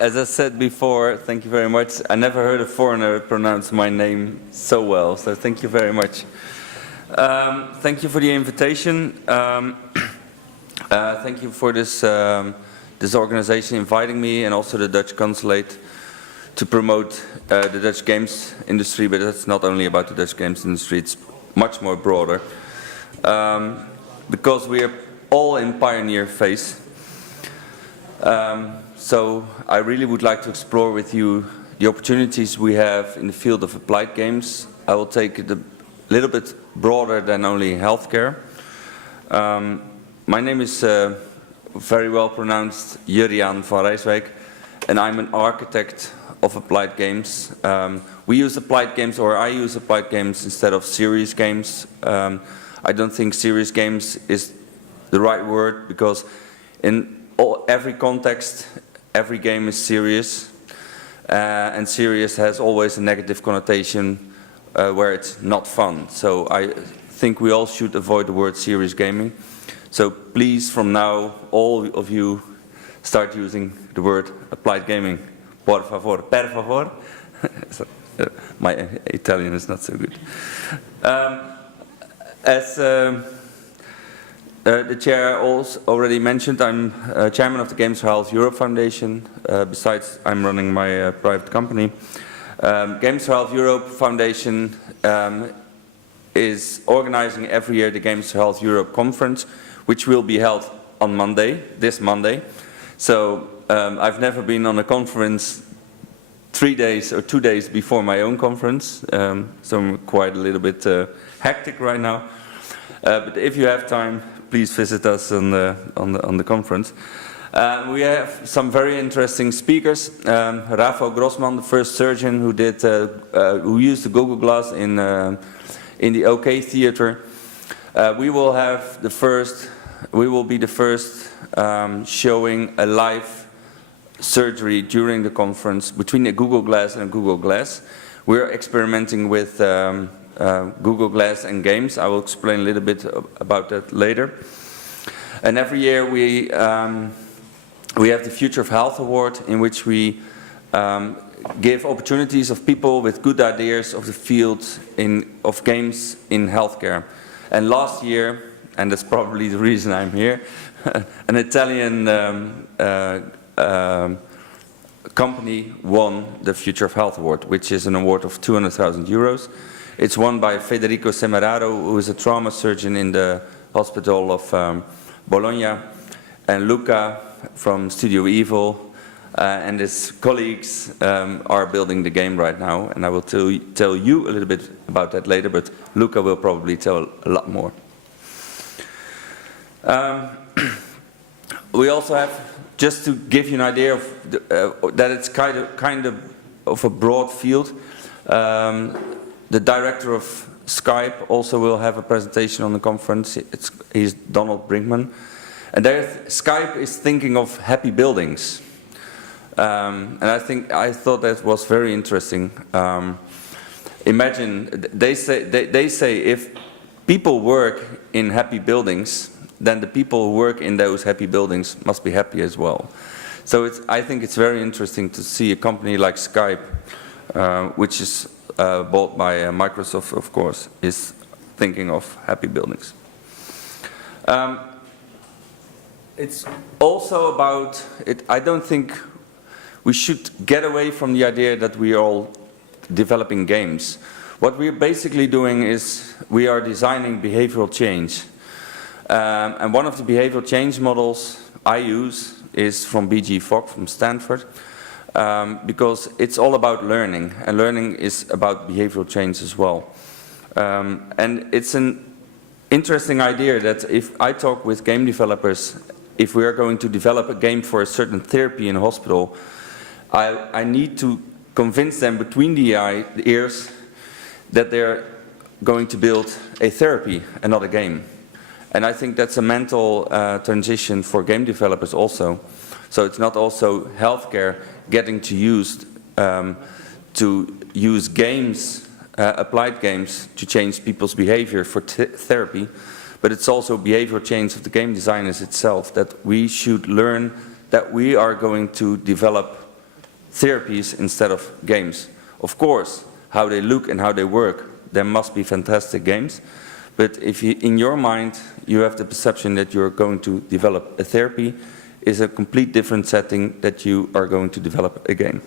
As I said before, thank you very much. I never heard a foreigner pronounce my name so well, so thank you very much. Thank you for the invitation. Thank you for this, this organization inviting me, and also the Dutch Consulate, to promote the Dutch games industry, but it's not only about the Dutch games industry, it's much more broader. Because we are all in pioneer phase. So I really would like to explore with you the opportunities we have in the field of applied games. I will take it a little bit broader than only healthcare. My name is very well pronounced Juriaan van Rijswijk, and I'm an architect of applied games. We use applied games, or I use applied games instead of serious games. I don't think serious games is the right word, because in every context, every game is serious, and serious has always a negative connotation where it's not fun. So I think we all should avoid the word serious gaming. So please, from now, all of you start using the word applied gaming. Por favor, per favor. My Italian is not so good. As the chair also already mentioned, I'm chairman of the Games for Health Europe Foundation. Besides, I'm running my private company. Games for Health Europe Foundation is organizing every year the Games for Health Europe conference, which will be held on Monday, this Monday. So I've never been on a conference 3 days or 2 days before my own conference, so I'm quite a little bit hectic right now. But if you have time, please visit us on the conference. We have some very interesting speakers. Rafael Grossman, the first surgeon who did who used the Google Glass in the OK Theater. We will be the first showing a live surgery during the conference between a Google Glass and a Google Glass. We're experimenting with Google Glass and games. I will explain a little bit about that later. And every year we have the Future of Health Award, in which we give opportunities of people with good ideas of the field of games in healthcare. And last year, and that's probably the reason I'm here, an Italian company won the Future of Health Award, which is an award of 200,000 euros. It's won by Federico Semeraro, who is a trauma surgeon in the hospital of Bologna, and Luca from Studio Evil, and his colleagues are building the game right now, and I will tell you a little bit about that later, but Luca will probably tell a lot more. We also have, just to give you an idea of that it's kind of a broad field, the director of Skype also will have a presentation on the conference. He's Donald Brinkman. And there, Skype is thinking of happy buildings. And I thought that was very interesting. Imagine, they say if people work in happy buildings, then the people who work in those happy buildings must be happy as well. So I think it's very interesting to see a company like Skype, which is bought by Microsoft, of course, is thinking of happy buildings. It's also about, I don't think we should get away from the idea that we are all developing games. What we're basically doing is we are designing behavioral change. And one of the behavioral change models I use is from B.G. Fogg from Stanford, because it's all about learning, and learning is about behavioral change as well. And it's an interesting idea that if I talk with game developers, if we are going to develop a game for a certain therapy in a hospital, I need to convince them between the ears that they're going to build a therapy and not a game. And I think that's a mental transition for game developers also. So it's not also healthcare getting to use games, applied games, to change people's behavior for therapy, but it's also behavioral change of the game designers itself, that we should learn that we are going to develop therapies instead of games. Of course, how they look and how they work, there must be fantastic games. But if you, in your mind, you have the perception that you're going to develop a therapy, is a complete different setting that you are going to develop a game.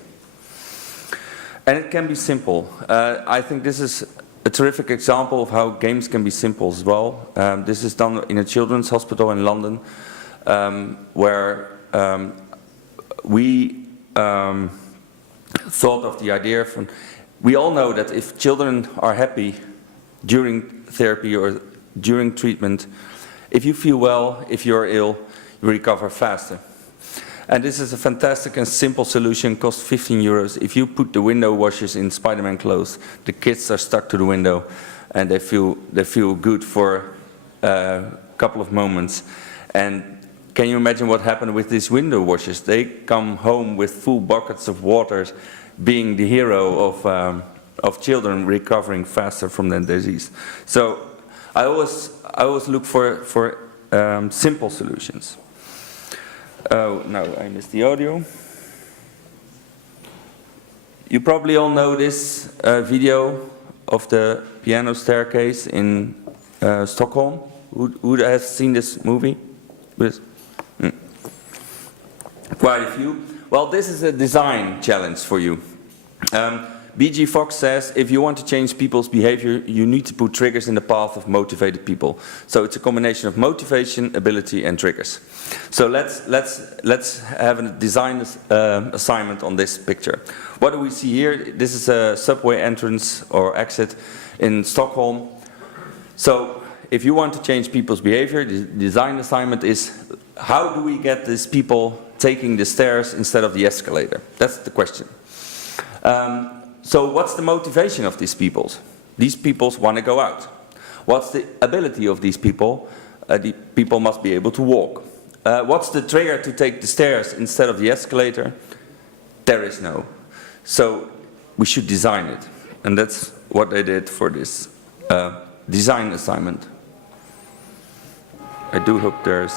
And it can be simple. I think this is a terrific example of how games can be simple as well. This is done in a children's hospital in London, where we thought of the idea from, we all know that if children are happy during therapy or during treatment, if you feel well, if you're ill, you recover faster. And this is a fantastic and simple solution, costs 15 euros. If you put the window washers in Spider-Man clothes, the kids are stuck to the window and they feel good for a couple of moments. And can you imagine what happened with these window washers? They come home with full buckets of water, being the hero of children recovering faster from their disease. So I always look for simple solutions. Oh, no, I missed the audio. You probably all know this video of the piano staircase in Stockholm. Who has seen this movie? Quite a few. Well, this is a design challenge for you. B.G. Fox says, if you want to change people's behavior, you need to put triggers in the path of motivated people. So it's a combination of motivation, ability, and triggers. So let's have a design assignment on this picture. What do we see here? This is a subway entrance or exit in Stockholm. So if you want to change people's behavior, the design assignment is, how do we get these people taking the stairs instead of the escalator? That's the question. So what's the motivation of these people? These people want to go out. What's the ability of these people? The people must be able to walk. What's the trigger to take the stairs instead of the escalator? There is no. So we should design it. And that's what they did for this design assignment. I do hope there's...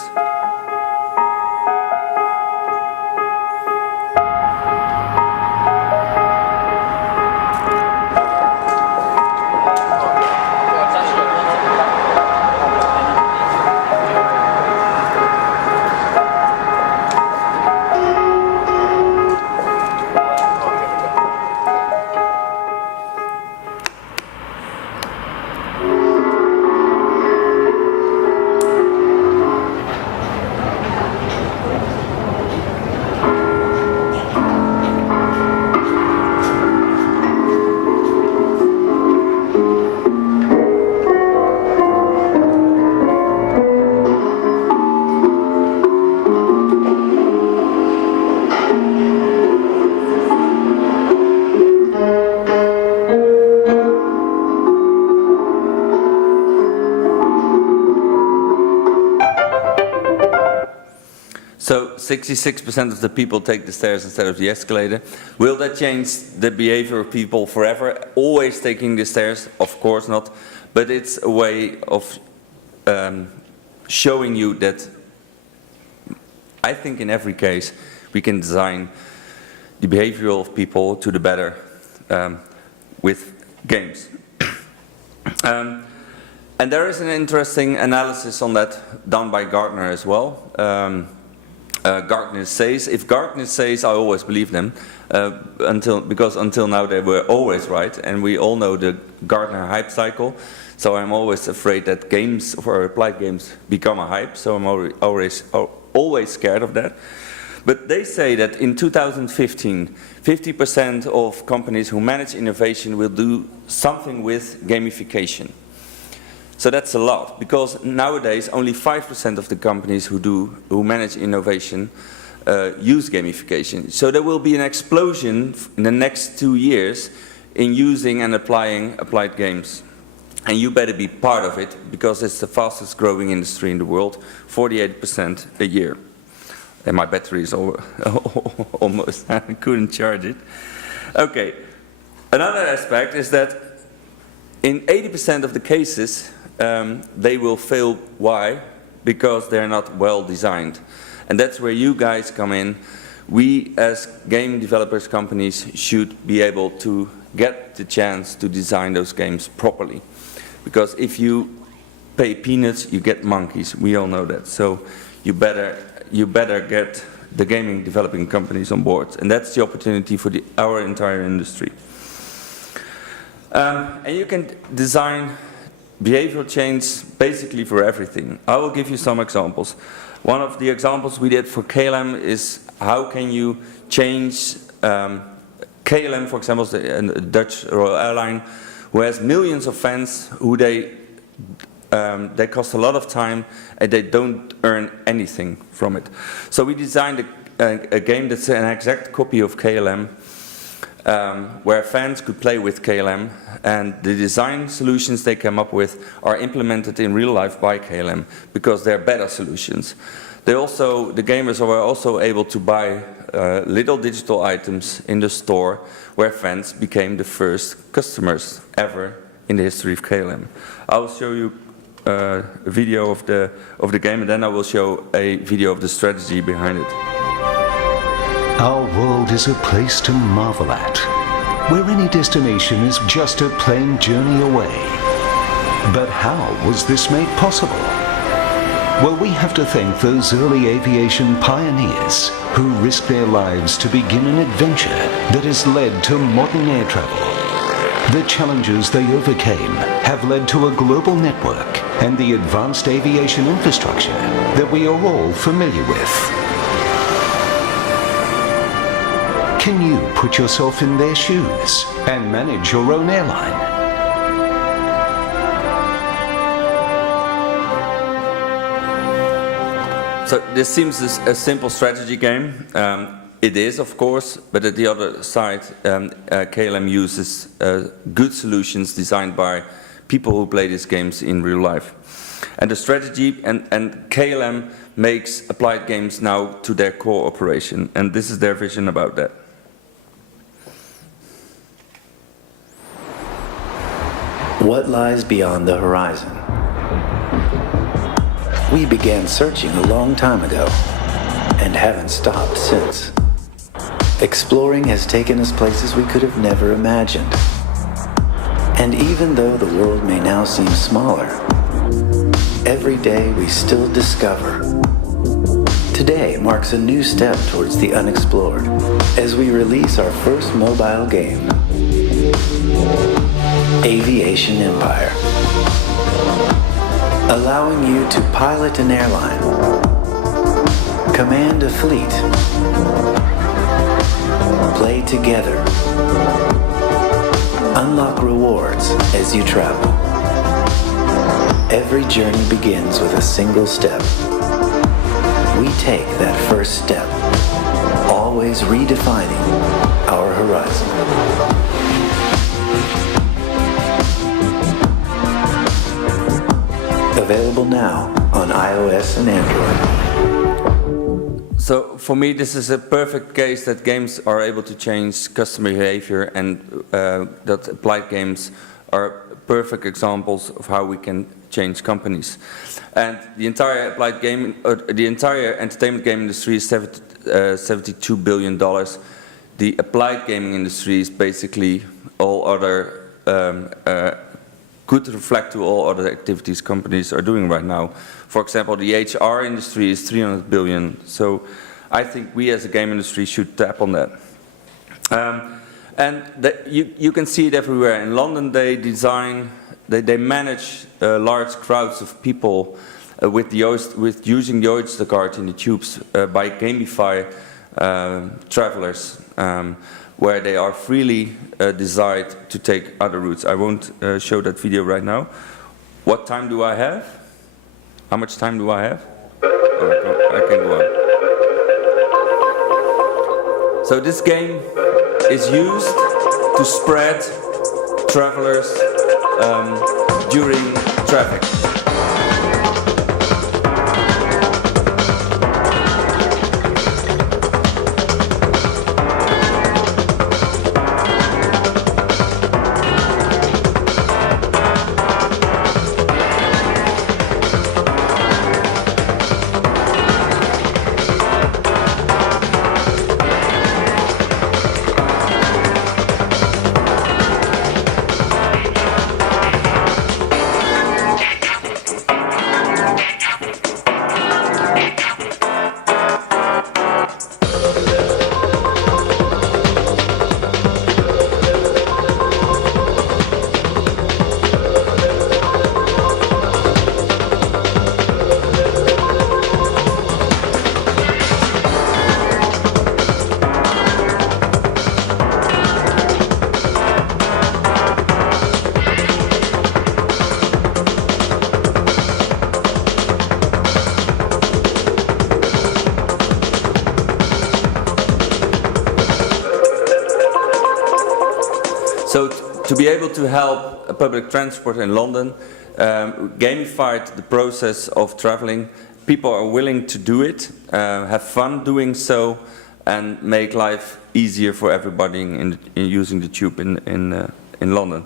So 66% of the people take the stairs instead of the escalator. Will that change the behavior of people forever? Always taking the stairs? Of course not. But it's a way of showing you that I think in every case we can design the behavior of people to the better with games. And there is an interesting analysis on that done by Gartner as well. Gartner says, if Gartner says, I always believe them, because until now they were always right, and we all know the Gartner hype cycle, so I'm always afraid that games, or applied games, become a hype, so I'm always scared of that. But they say that in 2015, 50% of companies who manage innovation will do something with gamification. So that's a lot, because nowadays only 5% of the companies who manage innovation use gamification. So there will be an explosion in the next 2 years in using and applying applied games. And you better be part of it, because it's the fastest growing industry in the world, 48% a year. And my battery is almost, I couldn't charge it. Okay, another aspect is that in 80% of the cases, they will fail. Why? Because they're not well designed. And that's where you guys come in we as game developers companies should be able to get the chance to design those games properly. Because if you pay peanuts, you get monkeys. We all know that. So you better get the gaming developing companies on board. And that's the opportunity for our entire industry. And you can design behavioral change basically for everything. I will give you some examples. One of the examples we did for KLM is how can you change KLM, for example, is a Dutch Royal Airline, who has millions of fans who they cost a lot of time and they don't earn anything from it. So we designed a game that's an exact copy of KLM, where fans could play with KLM, and the design solutions they came up with are implemented in real life by KLM because they're better solutions. The gamers were also able to buy little digital items in the store where fans became the first customers ever in the history of KLM. I will show you a video of the game, and then I will show a video of the strategy behind it. Our world is a place to marvel at, where any destination is just a plain journey away. But how was this made possible? Well, we have to thank those early aviation pioneers who risked their lives to begin an adventure that has led to modern air travel. The challenges they overcame have led to a global network and the advanced aviation infrastructure that we are all familiar with. Can you put yourself in their shoes and manage your own airline? So this seems a simple strategy game. It is, of course, but at the other side, KLM uses good solutions designed by people who play these games in real life. And the strategy, and KLM makes applied games now to their core operation, and this is their vision about that. What lies beyond the horizon? We began searching a long time ago and haven't stopped since. Exploring has taken us places we could have never imagined. And even though the world may now seem smaller, every day we still discover. Today marks a new step towards the unexplored as we release our first mobile game, Aviation Empire. Allowing you to pilot an airline, command a fleet, play together, unlock rewards as you travel. Every journey begins with a single step. We take that first step, always redefining our horizon. Available now on iOS and Android. So for me, this is a perfect case that games are able to change customer behavior, and that applied games are perfect examples of how we can change companies. And the entire applied game, the entire entertainment game industry is $72 billion. The applied gaming industry is basically all other could reflect to all other activities companies are doing right now. For example, the HR industry is 300 billion. So I think we as a game industry should tap on that. And you can see it everywhere. In London, they manage large crowds of people with using the Oyster card in the tubes by gamify travelers. Where they are freely decide to take other routes. I won't show that video right now. What time do I have? How much time do I have? Oh, I can go on. So this game is used to spread travelers during traffic. So to be able to help public transport in London, gamified the process of traveling. People are willing to do it, have fun doing so, and make life easier for everybody in using the tube in London.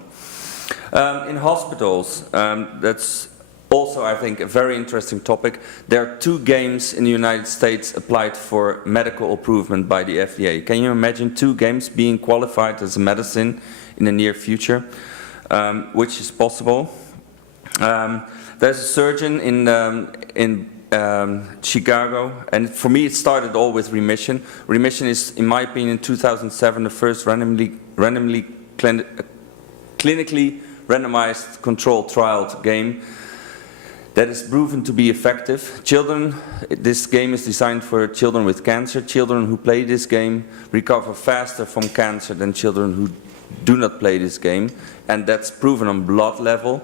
In hospitals, that's also, I think, a very interesting topic. There are 2 games in the United States applied for medical approval by the FDA. Can you imagine 2 games being qualified as a medicine in the near future, which is possible? There's a surgeon in Chicago, and for me it started all with Remission. Remission is, in my opinion, in 2007 the first clinically randomized controlled trial game that is proven to be effective. Children, this game is designed for children with cancer. Children who play this game recover faster from cancer than children who do not play this game, and that's proven on blood level.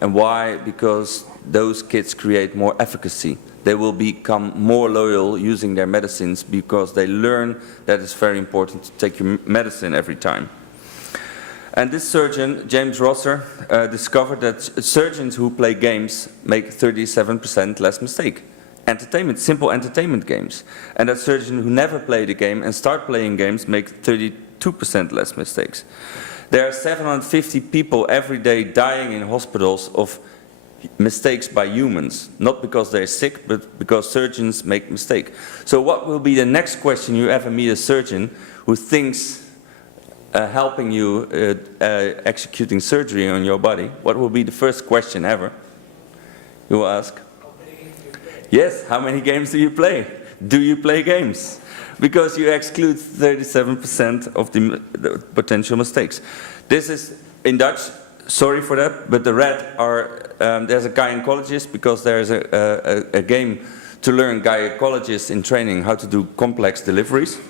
And why? Because those kids create more efficacy. They will become more loyal using their medicines because they learn that it's very important to take your medicine every time. And this surgeon, James Rosser, discovered that surgeons who play games make 37% less mistake. Simple entertainment games. And that surgeon who never played a game and start playing games make 32% less mistakes. There are 750 people every day dying in hospitals of mistakes by humans, not because they're sick, but because surgeons make mistakes. So what will be the next question you ever meet a surgeon who thinks helping you executing surgery on your body? What will be the first question ever? You will ask? Yes, how many games do you play? Do you play games? Because you exclude 37% of the potential mistakes. This is, in Dutch, sorry for that, but the red are, there's a gynecologist, because there's a game to learn gynecologists in training how to do complex deliveries.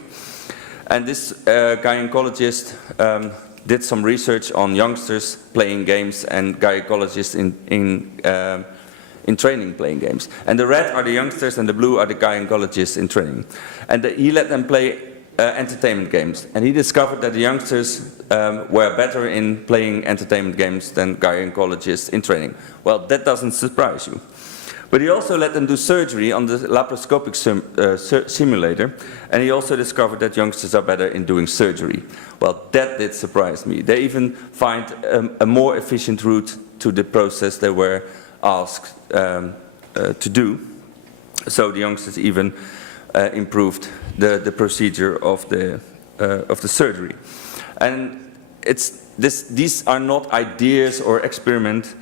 And this gynecologist did some research on youngsters playing games and gynecologists in training playing games. And the red are the youngsters and the blue are the gynecologists in training. And he let them play entertainment games. And he discovered that the youngsters were better in playing entertainment games than gynecologists in training. Well, that doesn't surprise you. But he also let them do surgery on the laparoscopic simulator, and he also discovered that youngsters are better in doing surgery. Well, that did surprise me. They even find a more efficient route to the process they were asked to do. So the youngsters even improved the procedure of the surgery. And these are not ideas or experiments.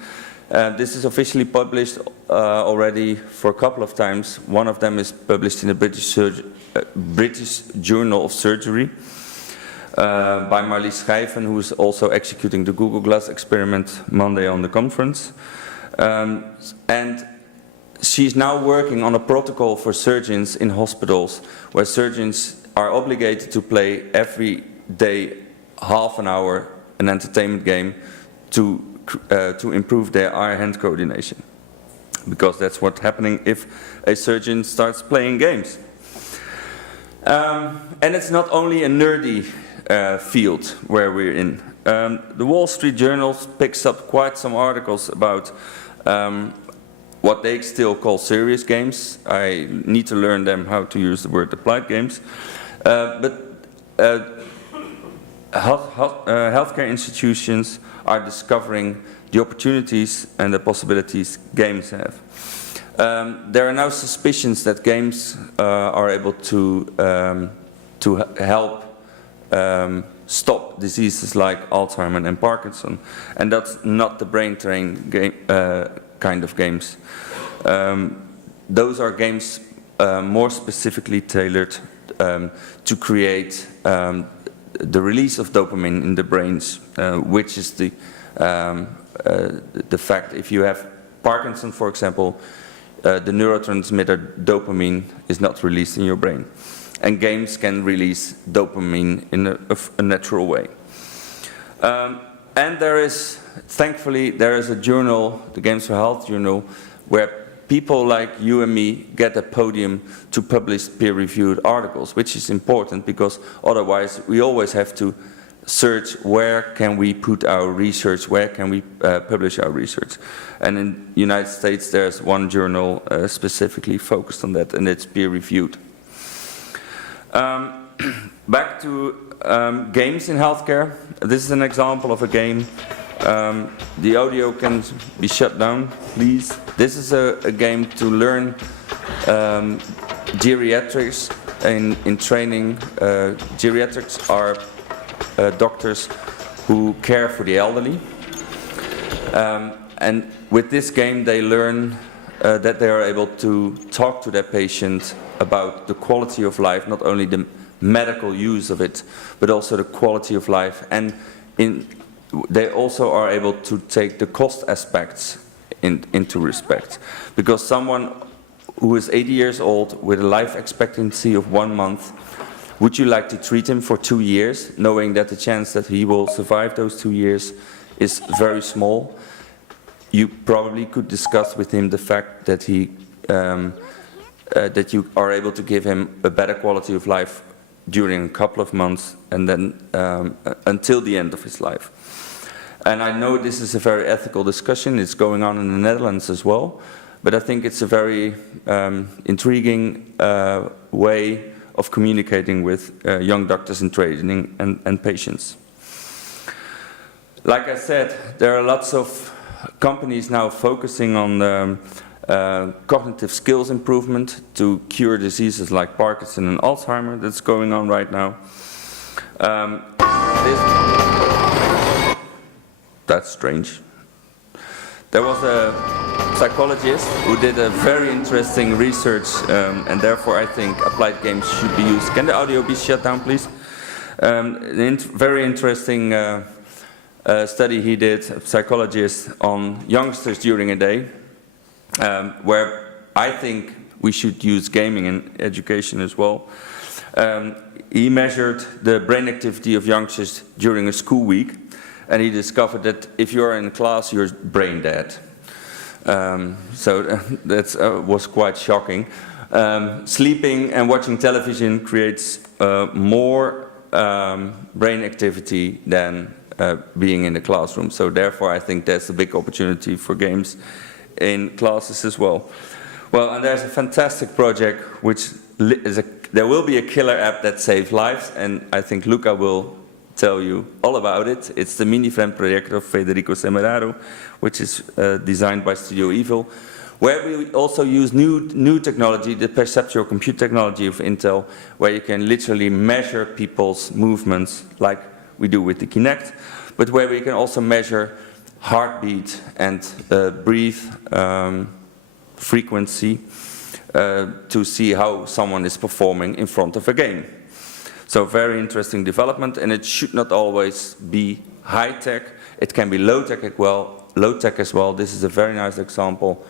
This is officially published already for a couple of times. One of them is published in the British Journal of Surgery by Marlies Schijven, who is also executing the Google Glass experiment Monday on the conference. And she's now working on a protocol for surgeons in hospitals, where surgeons are obligated to play every day half an hour an entertainment game to improve their eye-hand coordination, because that's what's happening if a surgeon starts playing games. And it's not only a nerdy field where we're in. The Wall Street Journal picks up quite some articles about what they still call serious games. I need to learn them how to use the word applied games. Healthcare institutions are discovering the opportunities and the possibilities games have. There are now suspicions that games are able to help stop diseases like Alzheimer's and Parkinson, and that's not the brain drain game, kind of games. Those are games more specifically tailored to create the release of dopamine in the brains, which is the fact, if you have Parkinson, for example, the neurotransmitter dopamine is not released in your brain. And games can release dopamine in a natural way. And there is, thankfully, there is a journal, the Games for Health journal, where people like you and me get a podium to publish peer-reviewed articles, which is important because otherwise we always have to search where can we put our research, where can we publish our research. And in the United States there's one journal specifically focused on that, and it's peer-reviewed. Back to games in healthcare. This is an example of a game. The audio can be shut down, please. This is a game to learn geriatrics. In training, geriatrics are doctors who care for the elderly. And with this game they learn that they are able to talk to their patient about the quality of life, not only the medical use of it, but also the quality of life. And they also are able to take the cost aspects into respect. Because someone who is 80 years old with a life expectancy of 1 month, would you like to treat him for 2 years, knowing that the chance that he will survive those 2 years is very small? You probably could discuss with him the fact that that you are able to give him a better quality of life during a couple of months and then until the end of his life. And I know this is a very ethical discussion. It's going on in the Netherlands as well. But I think it's a very intriguing way of communicating with young doctors in training and patients. Like I said, there are lots of companies now focusing on cognitive skills improvement to cure diseases like Parkinson and Alzheimer. That's going on right now. That's strange. There was a psychologist who did a very interesting research, and therefore I think applied games should be used. Can the audio be shut down, please? Very interesting study he did, a psychologist, on youngsters during a day, where I think we should use gaming in education as well. He measured the brain activity of youngsters during a school week, and he discovered that if you're in class, you're brain dead. So that was quite shocking. Sleeping and watching television creates more brain activity than being in the classroom. So therefore I think there's a big opportunity for games in classes as well. Well, and there's a fantastic project which is there will be a killer app that saves lives, and I think Luca will tell you all about it. It's the mini-friend project of Federico Semeraro, which is designed by Studio Evil, where we also use new technology, the perceptual compute technology of Intel, where you can literally measure people's movements like we do with the Kinect, but where we can also measure heartbeat and breathe frequency to see how someone is performing in front of a game. So very interesting development, and it should not always be high-tech. It can be low-tech as well. This is a very nice example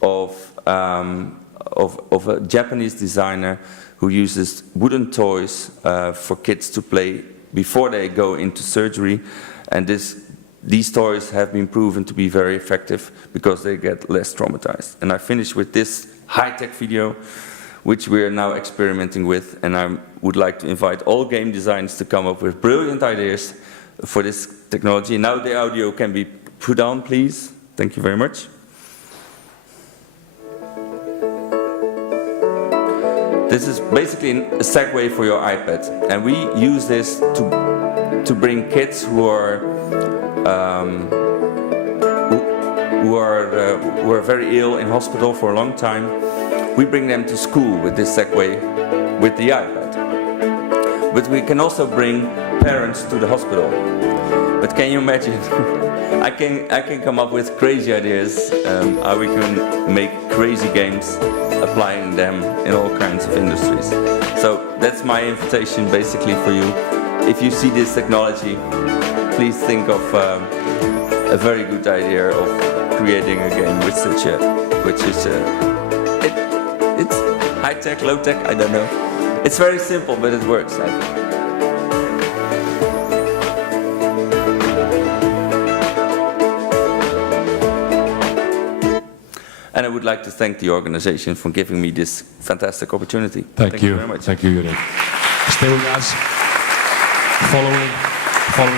of a Japanese designer who uses wooden toys for kids to play before they go into surgery. And these toys have been proven to be very effective because they get less traumatized. And I finish with this high-tech video, which we are now experimenting with, and I would like to invite all game designers to come up with brilliant ideas for this technology. Now the audio can be put on, please. Thank you very much. This is basically a segue for your iPad, and we use this to bring kids who are very ill in hospital for a long time. We bring them to school with this Segway, with the iPad. But we can also bring parents to the hospital. But can you imagine? I can come up with crazy ideas how we can make crazy games, applying them in all kinds of industries. So that's my invitation basically for you. If you see this technology, please think of a very good idea of creating a game with such it's high-tech, low-tech, I don't know. It's very simple, but it works, I think. And I would like to thank the organization for giving me this fantastic opportunity. Thank you very much. Thank you, Jurgen. Stay with us. Following following